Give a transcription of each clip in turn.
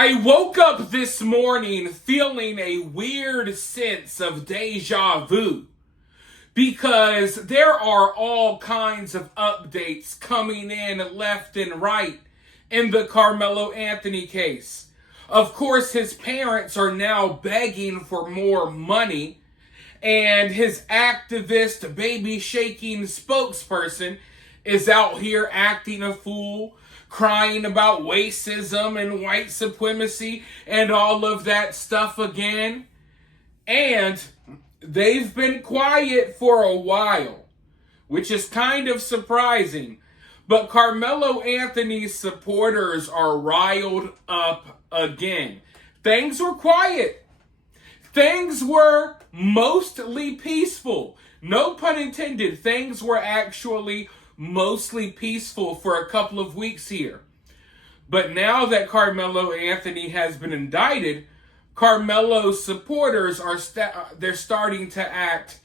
I woke up this morning feeling a weird sense of deja vu because there are all kinds of updates coming in left and right in the Karmelo Anthony case. Of course, his parents are now begging for more money, and his activist, baby-shaking spokesperson is out here acting a fool, crying about racism and white supremacy and all of that stuff again. And they've been quiet for a while, which is kind of surprising. But Karmelo Anthony's supporters are riled up again. Things were quiet. Things were mostly peaceful. No pun intended. Things were actually mostly peaceful for a couple of weeks here. But now that Karmelo Anthony has been indicted, Karmelo's supporters are they're starting to act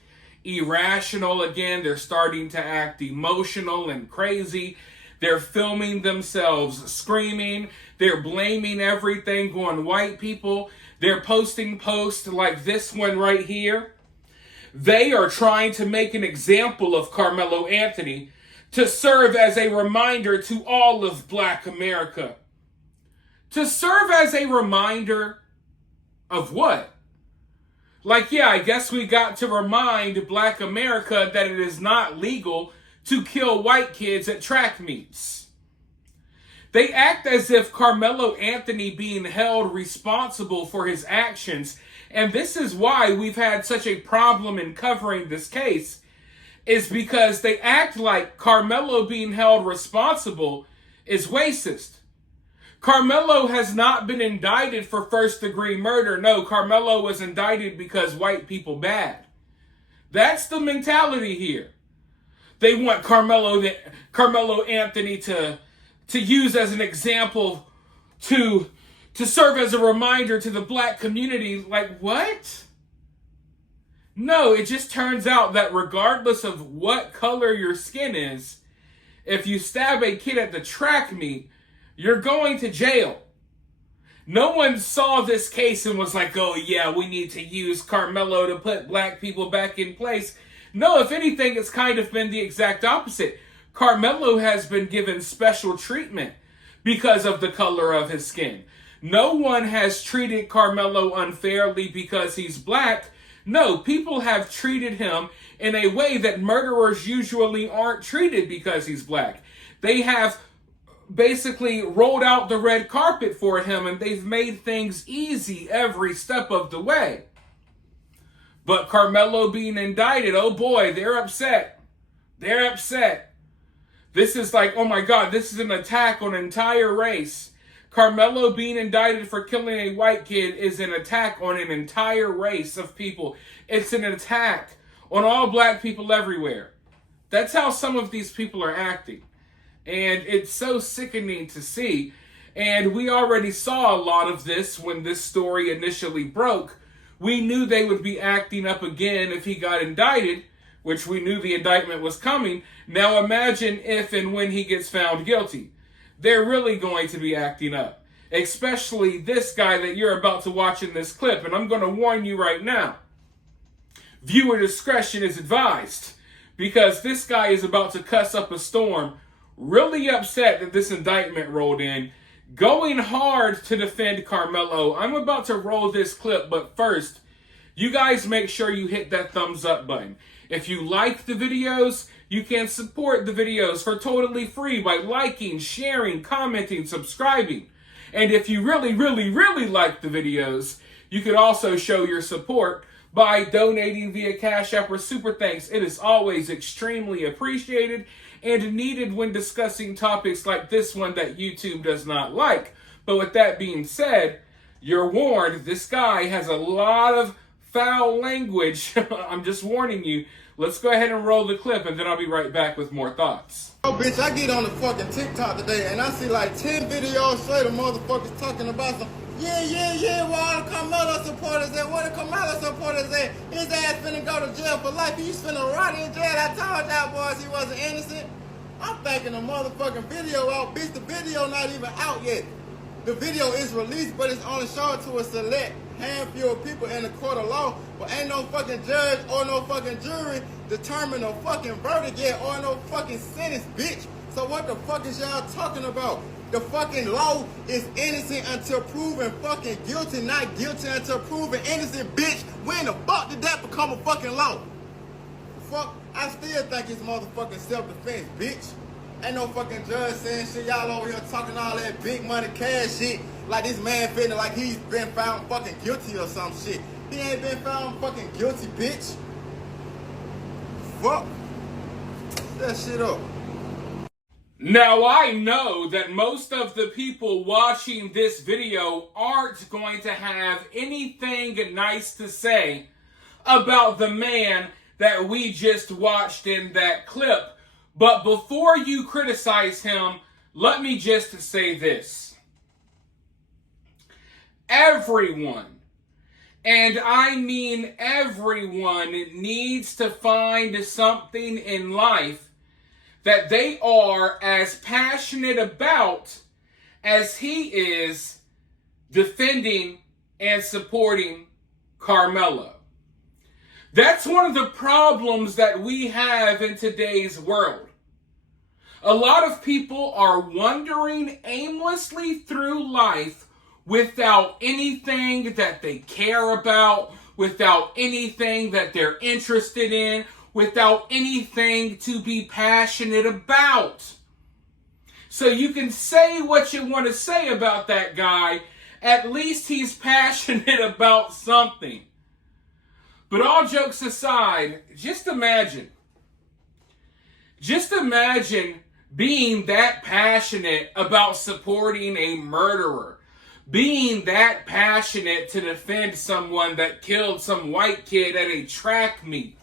irrational again. They're starting to act emotional and crazy. They're filming themselves screaming. They're blaming everything on white people. They're posting posts like this one right here. They are trying to make an example of Karmelo Anthony to serve as a reminder to all of Black America. To serve as a reminder of what? Like, yeah, I guess we got to remind Black America that it is not legal to kill white kids at track meets. They act as if Karmelo Anthony being held responsible for his actions, and this is why we've had such a problem in covering this case, is because they act like Karmelo being held responsible is racist. Karmelo has not been indicted for first-degree murder. No, Karmelo was indicted because white people bad. That's the mentality here. They want Karmelo Anthony to use as an example to serve as a reminder to the Black community. Like, what? No, it just turns out that regardless of what color your skin is, if you stab a kid at the track meet, you're going to jail. No one saw this case and was like, oh yeah, we need to use Karmelo to put Black people back in place. No, if anything, it's kind of been the exact opposite. Karmelo has been given special treatment because of the color of his skin. No one has treated Karmelo unfairly because he's Black. No, people have treated him in a way that murderers usually aren't treated because he's Black. They have basically rolled out the red carpet for him, and they've made things easy every step of the way. But Karmelo being indicted, oh boy, they're upset. They're upset. This is like, oh my God, this is an attack on an entire race. Karmelo being indicted for killing a white kid is an attack on an entire race of people. It's an attack on all Black people everywhere. That's how some of these people are acting. And it's so sickening to see. And we already saw a lot of this when this story initially broke. We knew they would be acting up again if he got indicted, which we knew the indictment was coming. Now imagine if and when he gets found guilty. They're really going to be acting up. Especially this guy that you're about to watch in this clip. And I'm going to warn you right now. Viewer discretion is advised. Because this guy is about to cuss up a storm. Really upset that this indictment rolled in. Going hard to defend Karmelo. I'm about to roll this clip, but first, you guys make sure you hit that thumbs up button. If you like the videos, you can support the videos for totally free by liking, sharing, commenting, subscribing. And if you really, really, really like the videos, you could also show your support by donating via Cash App or Super Thanks. It is always extremely appreciated and needed when discussing topics like this one that YouTube does not like. But with that being said, you're warned, this guy has a lot of foul language. I'm just warning you. Let's go ahead and roll the clip, and then I'll be right back with more thoughts. Oh, bitch, I get on the fucking TikTok today, and I see like 10 videos straight of motherfuckers talking about some, where all the Karmelo supporters at? Where the Karmelo supporters at? His ass finna go to jail for life. He's finna rot in jail. I told y'all boys he wasn't innocent. I'm thinking the motherfucking video out. Bitch, the video not even out yet. The video is released, but it's only shown to a select handful of people in the court of law. But ain't no fucking judge or no fucking jury determine a fucking verdict yet or no fucking sentence, bitch. So what the fuck is y'all talking about? The fucking law is innocent until proven fucking guilty, not guilty until proven innocent, bitch. When the fuck did that become a fucking law? Fuck, I still think it's motherfucking self-defense, bitch. Ain't no fucking judge saying shit. Y'all over here talking all that big money cash shit like this man feeling like he's been found fucking guilty or some shit. He ain't been found fucking guilty, bitch. Fuck. That shit up. Now, I know that most of the people watching this video aren't going to have anything nice to say about the man that we just watched in that clip. But before you criticize him, let me just say this. Everyone, and I mean everyone, needs to find something in life that they are as passionate about as he is defending and supporting Karmelo. That's one of the problems that we have in today's world. A lot of people are wandering aimlessly through life without anything that they care about, without anything that they're interested in, without anything to be passionate about. So you can say what you want to say about that guy, at least he's passionate about something. But all jokes aside, just imagine being that passionate about supporting a murderer, being that passionate to defend someone that killed some white kid at a track meet.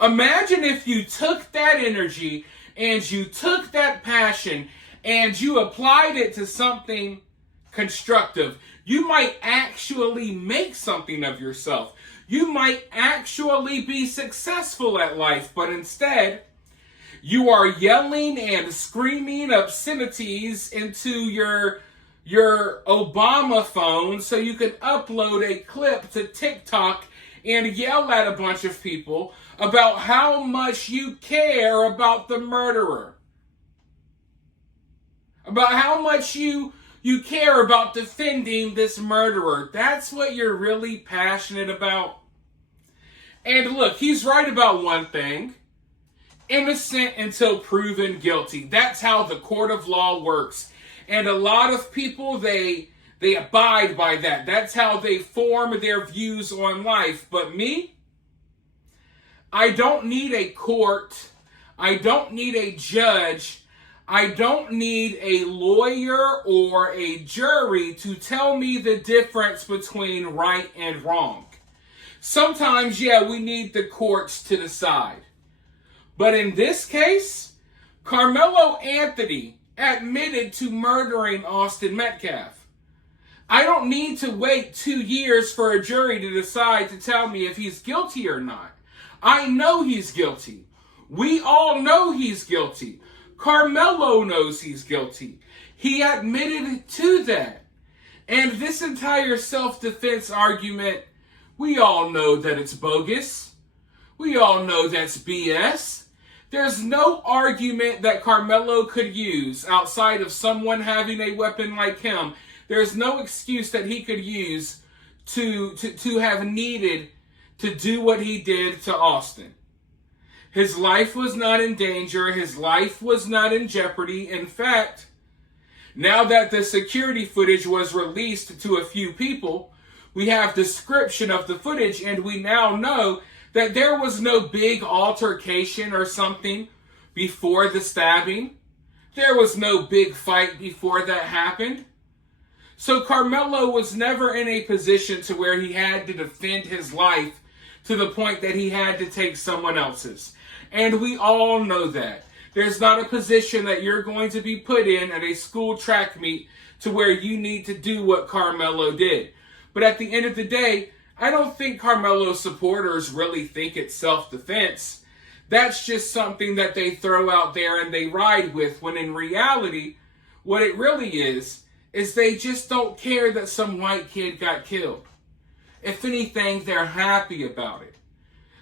Imagine if you took that energy and you took that passion and you applied it to something constructive. You might actually make something of yourself. You might actually be successful at life, but instead, you are yelling and screaming obscenities into your Obama phone so you can upload a clip to TikTok and yell at a bunch of people about how much you care about the murderer. About how much you care about defending this murderer. That's what you're really passionate about. And look, he's right about one thing. Innocent until proven guilty. That's how the court of law works. And a lot of people, they abide by that. That's how they form their views on life. But me, I don't need a court. I don't need a judge. I don't need a lawyer or a jury to tell me the difference between right and wrong. Sometimes, yeah, we need the courts to decide. But in this case, Karmelo Anthony admitted to murdering Austin Metcalf. I don't need to wait 2 years for a jury to decide to tell me if he's guilty or not. I know he's guilty. We all know he's guilty. Karmelo knows he's guilty. He admitted to that. And this entire self-defense argument, we all know that it's bogus. We all know that's BS. There's no argument that Karmelo could use outside of someone having a weapon like him. There's no excuse that he could use to have needed to do what he did to Austin. His life was not in danger. His life was not in jeopardy. In fact, now that the security footage was released to a few people, we have description of the footage, and we now know that there was no big altercation or something before the stabbing. There was no big fight before that happened. So Karmelo was never in a position to where he had to defend his life to the point that he had to take someone else's. And we all know that. There's not a position that you're going to be put in at a school track meet to where you need to do what Karmelo did. But at the end of the day, I don't think Karmelo's supporters really think it's self-defense. That's just something that they throw out there and they ride with, when in reality, what it really is is they just don't care that some white kid got killed. If anything, they're happy about it.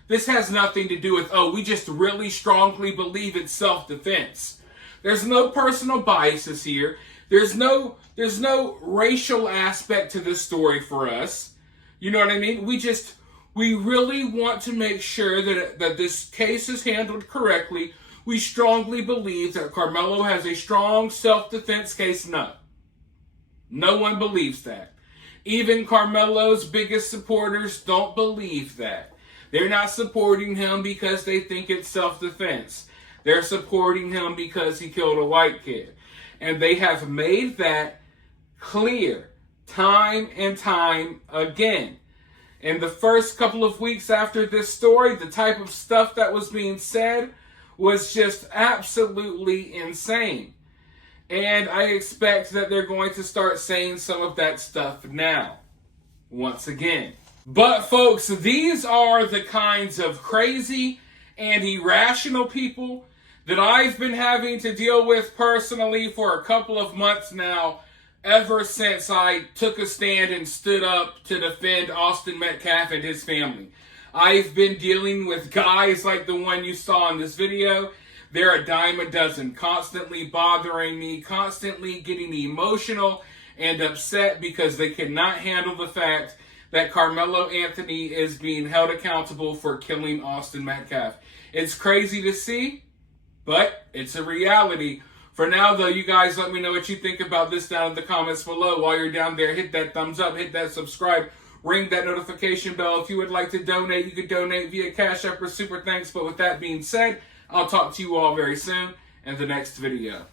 This has nothing to do with, oh, we just really strongly believe it's self-defense. There's no personal biases here. There's no racial aspect to this story for us. You know what I mean? We really want to make sure that this case is handled correctly. We strongly believe that Karmelo has a strong self-defense case. No one believes that. Even Karmelo's biggest supporters don't believe that. They're not supporting him because they think it's self-defense. They're supporting him because he killed a white kid. And they have made that clear time and time again. In the first couple of weeks after this story, the type of stuff that was being said was just absolutely insane. And I expect that they're going to start saying some of that stuff now, once again. But folks, these are the kinds of crazy and irrational people that I've been having to deal with personally for a couple of months now, ever since I took a stand and stood up to defend Austin Metcalf and his family. I've been dealing with guys like the one you saw in this video. They're a dime a dozen, constantly bothering me, constantly getting emotional and upset because they cannot handle the fact that Karmelo Anthony is being held accountable for killing Austin Metcalf. It's crazy to see, but it's a reality. For now, though, you guys let me know what you think about this down in the comments below. While you're down there, hit that thumbs up, hit that subscribe, ring that notification bell. If you would like to donate, you could donate via Cash App or Super Thanks. But with that being said, I'll talk to you all very soon in the next video.